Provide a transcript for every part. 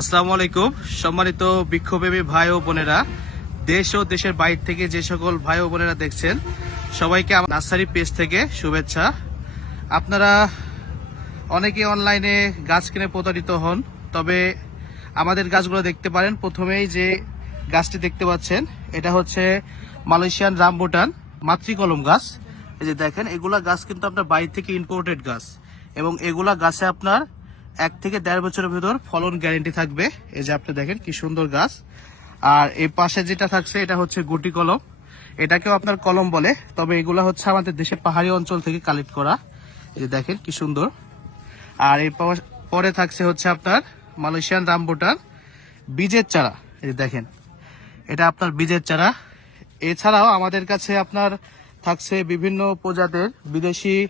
আসসালামু আলাইকুম। সম্মানিত বিক্ষোভী ভাই ও বোনেরা, দেশ ও দেশের বাইরে থেকে যে সকল ভাই ও বোনেরা দেখছেন, সবাইকে আমার নার্সারি পেজ থেকে শুভেচ্ছা। আপনারা অনেকে অনলাইনে গাছ কিনে প্রতারিত হন, তবে আমাদের গাছগুলো দেখতে পারেন। প্রথমেই যে গাছটি দেখতে পাচ্ছেন, এটা হচ্ছে মালয়েশিয়ান রামবুটান মাতৃকলম গাছ। এই যে দেখেন, এগুলা গাছ কিন্তু আপনার বাইরে থেকে ইম্পোর্টেড গাছ এবং এগুলা গাছে আপনার এক থেকে দেড় বছরের ভিতর ফলন গ্যারেন্টি থাকবে। এই যে আপনি দেখেন কি সুন্দর গাছ। আর এই পাশে যেটা থাকছে, এটা হচ্ছে গুটি কলম। এটাকেও আপনার কলম বলে, তবে এগুলা হচ্ছে আমাদের দেশের পাহাড়ি অঞ্চল থেকে কালেক্ট করা। যে দেখেন কি সুন্দর। আর এর পর- থাকছে হচ্ছে আপনার মালয়েশিয়ান রামবুটান বীজের চারা। এই দেখেন, এটা আপনার বীজের চারা। এছাড়াও আমাদের কাছে আপনার থাকছে বিভিন্ন প্রজাতির বিদেশি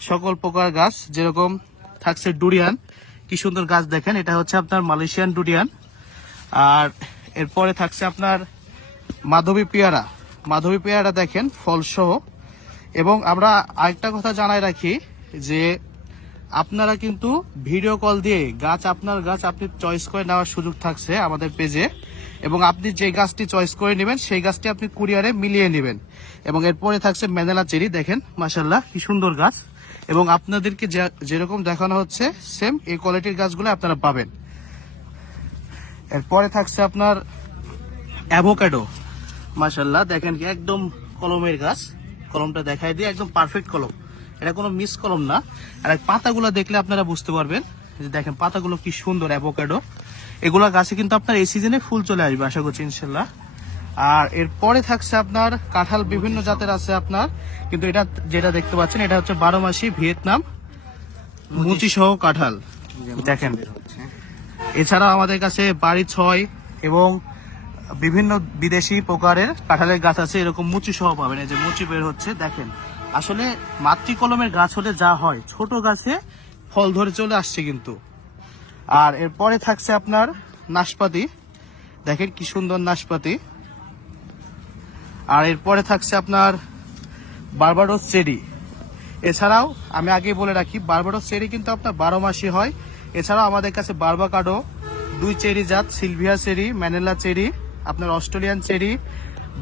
সকল প্রকার গাছ, যেরকম থাকছে ডুরিয়ান। কি সুন্দর গাছ দেখেন, এটা হচ্ছে আপনার মালয়েশিয়ান ডুডিয়ান আর এরপরে থাকছে আপনার মাধবী পেয়ারা। মাধবী পেয়ারা দেখেন, ফলসহ। এবং আমরা আরেকটা কথা জানাই রাখি যে, আপনারা কিন্তু ভিডিও কল দিয়ে গাছ আপনার গাছ আপনি চয়েস করে নেওয়ার সুযোগ থাকছে আমাদের পেজে। এবং আপনি যে গাছটি চয়েস করে নেবেন, সেই গাছটি আপনি কুরিয়ারে মিলিয়ে নেবেন। এবং এরপরে থাকছে ম্যানেলা চেরি, দেখেন মাসাল্লাহ কি সুন্দর গাছ। এবং আপনাদেরকে যেরকম দেখানো হচ্ছে সেম এই কোয়ালিটির গাছগুলো আপনারা পাবেন। এরপরে থাকছে আপনার অ্যাভোকাডো মাসাল্লাহ দেখেন কি, একদম কলমের গাছ। কলমটা দেখাই দিয়ে একদম পারফেক্ট কলম। এটা কোনো মিস কলম না। আর পাতাগুলো দেখলে আপনারা বুঝতে পারবেন যে দেখেন পাতাগুলো কি সুন্দর অ্যাভোকাডো এগুলা গাছে কিন্তু আপনার এই সিজনে ফুল চলে আসবে, আশা করছি ইনশাল্লাহ আর এরপরে থাকছে আপনার কাঁঠাল বিভিন্ন জাতের আছে আপনার। কিন্তু এটা যেটা দেখতে পাচ্ছেন এটা হচ্ছে বারো মাসি ভিয়েতনাম মুচি। সহ কাঁঠাল। দেখেন। এছাড়াও আমাদের কাছে বাড়ি ছয় এবং বিভিন্ন বিদেশি প্রকারের কাঁঠালের গাছ আছে এরকম মুচি সহ পাবেন। এই যে মুচি বের হচ্ছে দেখেন। আসলে মাতৃ কলমের গাছ হলে যা হয় ছোট গাছে ফল ধরে চলে আসছে কিন্তু। আর এরপরে থাকছে আপনার নাশপাতি। দেখেন কি সুন্দর নাশপাতি। আর এরপরে থাকছে আপনার বারবাডোস চেরি। এছাড়াও আমি আগে বলে রাখি, বারবাডোস চেরি কিন্তু আপনার বারো মাসই হয়। এছাড়াও আমাদের কাছে বারবাকাডো, দুই চেরি জাত, সিলভিয়া চেরি, ম্যানেলা চেরি, আপনার অস্ট্রেলিয়ান চেরি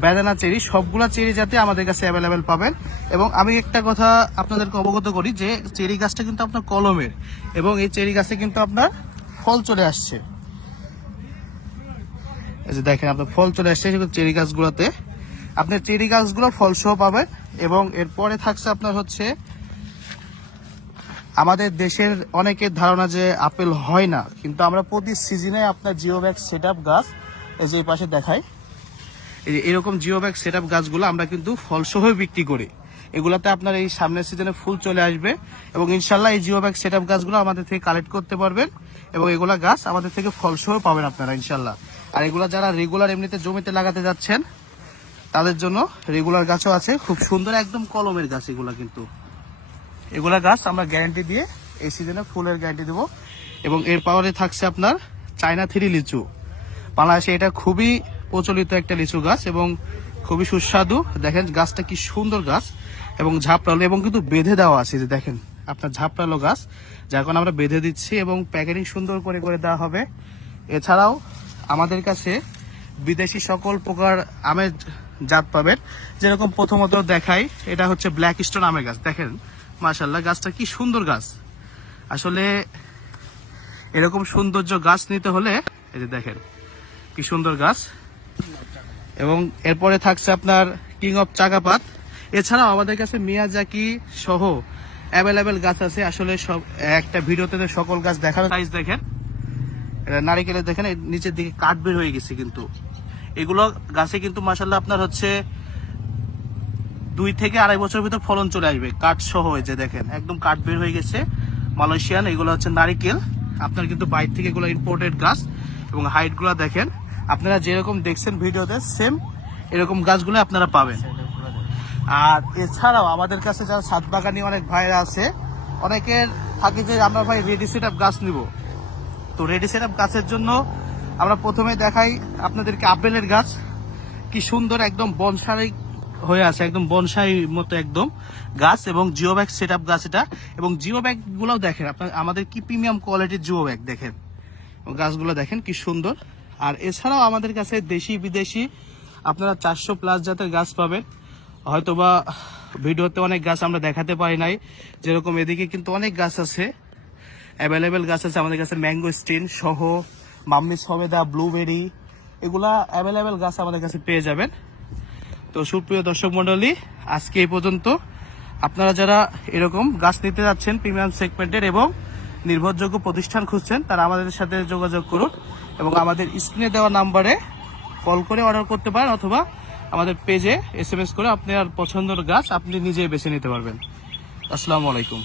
ব্যাদানা চেরি, সবগুলা চেরি জাতে আমাদের কাছে অ্যাভেলেবেল পাবেন। এবং আমি একটা কথা আপনাদেরকে অবগত করি যে চেরি গাছটা কিন্তু আপনার কলমের, এবং এই চেরি গাছে কিন্তু আপনার ফল চলে আসছে। এই যে দেখেন, আপনার ফল চলে আসছে চেরি গাছগুলোতে। আপনি চেরি গাছগুলো ফল সহ পাবেন এবং এরপরে থাকছে আপনার হচ্ছে, আমাদের দেশের অনেকের ধারণা যে আপেল হয় না, কিন্তু আমরা প্রতি সিজনে আপনার জিও ব্যাগ সেট গাছ এই যে এই পাশে দেখাই। এরকম জিও ব্যাগ সেট গাছগুলো আমরা কিন্তু ফলসহ বিক্রি করি। এগুলাতে আপনার এই সামনের সিজনে ফুল চলে আসবে এবং ইনশাল্লাহ এই জিও ব্যাগ সেট গাছগুলো আমাদের থেকে কালেক্ট করতে পারবেন এবং এগুলা গাছ আমাদের থেকে ফলসহ পাবেন আপনারা ইনশাল্লাহ। আর এগুলা যারা রেগুলার এমনিতে জমিতে লাগাতে যাচ্ছেন তাদের জন্য রেগুলার গাছও আছে। খুব সুন্দর একদম কলমের গাছ এগুলা কিন্তু। এগুলা গাছ আমরা গ্যারান্টি দিয়ে এই সিজনে ফুলের গ্যারান্টি দেবো। এবং এর পাওয়ারে থাকছে আপনার চায়না থ্রি লিচু। বাংলাদেশে এটা খুবই প্রচলিত একটা লিচু গাছ এবং খুবই সুস্বাদু। দেখেন গাছটা কি সুন্দর গাছ এবং ঝাপড়ালো এবং কিন্তু বেঁধে দেওয়া আছে যে দেখেন, আপনার ঝাপড়ালো গাছ। যার কারণে আমরা বেঁধে দিচ্ছি এবং প্যাকেটিং সুন্দর করে করে দেওয়া হবে। এছাড়াও আমাদের কাছে বিদেশি সকল প্রকার আমের জাত পাবেন। যেরকম প্রথমত দেখাই, এটা হচ্ছে ব্ল্যাক স্টোন আমের গাছ। দেখেন মাশাল্লাহ গাছটা কি সুন্দর গাছ। আসলে এরকম সৌন্দর্য গাছ নিতে হলে, এই যে দেখেন, কি সুন্দর গাছ। এবং এরপরে থাকছে আপনার কিং অফ চাকাপাত এছাড়াও আমাদের কাছে মিয়াজাকি সহ অ্যাভেলেবেল গাছ আছে। আসলে সব, একটা ভিডিওতে সকল গাছ দেখানো সাইজ দেখেন। এটা নারিকেলের দেখেন নিচের দিকে কাঠ বের হয়ে গেছে কিন্তু। এগুলো গাছে কিন্তু মাসাল্লাহ আপনার হচ্ছে দুই থেকে আড়াই বছর ভিতর ফলন চলে আসবে কাঠ সহ হয়েছে দেখেন, একদম কাঠ বের হয়ে গেছে, মালয়েশিয়ান, এগুলো হচ্ছে নারিকেল, আপনার কিন্তু বাইরে থেকে এগুলো ইম্পোর্টেড গাছ, এবং হাইটগুলো দেখেন, আপনারা যেরকম দেখছেন ভিডিওতে সেম এরকম গাছগুলো আপনারা পাবেন। আর এছাড়াও আমাদের কাছে যারা ছাদ বাগানি অনেক ভাইরা আছে, অনেকের থাকে যে, আমরা ভাই রেডি সেট গাছ নিব। তো রেডি সেট গাছের জন্য আমরা প্রথমে দেখাই আপনাদেরকে আপেলের গাছ। কি সুন্দর একদম বনসাই হয়ে আছে, একদম বনসাই মতো একদম গাছ এবং জিও ব্যাগ সেট আপ গাছ এটা। এবং জিও ব্যাগ গুলোও দেখেন, আপনার আমাদের কি প্রিমিয়াম কোয়ালিটির জিও ব্যাগ দেখেন গাছগুলো দেখেন কি সুন্দর। আর এছাড়াও আমাদের কাছে দেশি বিদেশি আপনারা চারশো প্লাস জাতের গাছ পাবেন। হয়তোবা ভিডিওতে অনেক গাছ আমরা দেখাতে পারি নাই। যেরকম এদিকে কিন্তু অনেক গাছ আছে। অ্যাভেলেবেল গাছ আছে আমাদের কাছে ম্যাঙ্গো স্টিন সহ মাম্মি সবেদা, ব্লুবেরি, এগুলা অ্যাভেলেবেল গাছ আমাদের কাছে পেয়ে যাবেন। তো সুপ্রিয় দর্শক মন্ডলী আজকে এই পর্যন্ত আপনারা যারা এরকম গাছ নিতে যাচ্ছেন প্রিমিয়াম সেগমেন্টের এবং নির্ভরযোগ্য প্রতিষ্ঠান খুঁজছেন, তারা আমাদের সাথে যোগাযোগ করুন এবং আমাদের স্ক্রিনে দেওয়া নাম্বারে কল করে অর্ডার করতে পারেন অথবা আমাদের পেজে এস করে আপনার পছন্দের গাছ আপনি নিজেই বেছে নিতে পারবেন। আসসালামু আলাইকুম।